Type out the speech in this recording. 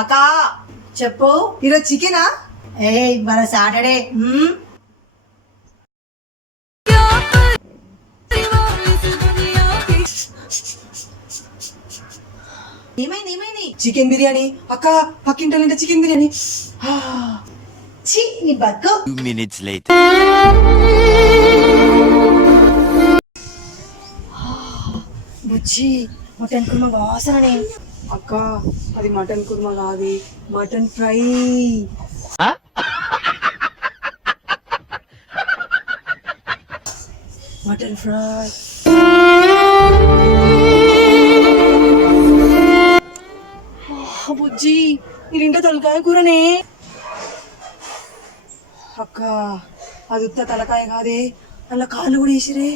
అక్క చెప్పు. ఈరోజు చికెనా? ఏ మన సాటర్డే. ఏమైంది ఏమైంది? చికెన్ బిర్యానీ అక్క. పక్కింటి చికెన్ బిర్యానీ. ఛీ నీ బతుకు. 2 minutes later. Bujji mutton kurma వాసననే. అక్క అది మటన్ కుర్మా కాదు, mutton fry. Mutton fry. Bujji ఇది తలకాయ కూరనే. అక్క అది ఉత్త తలకాయ కాదే, అలా కాళ్ళు కూడా వేసిరే.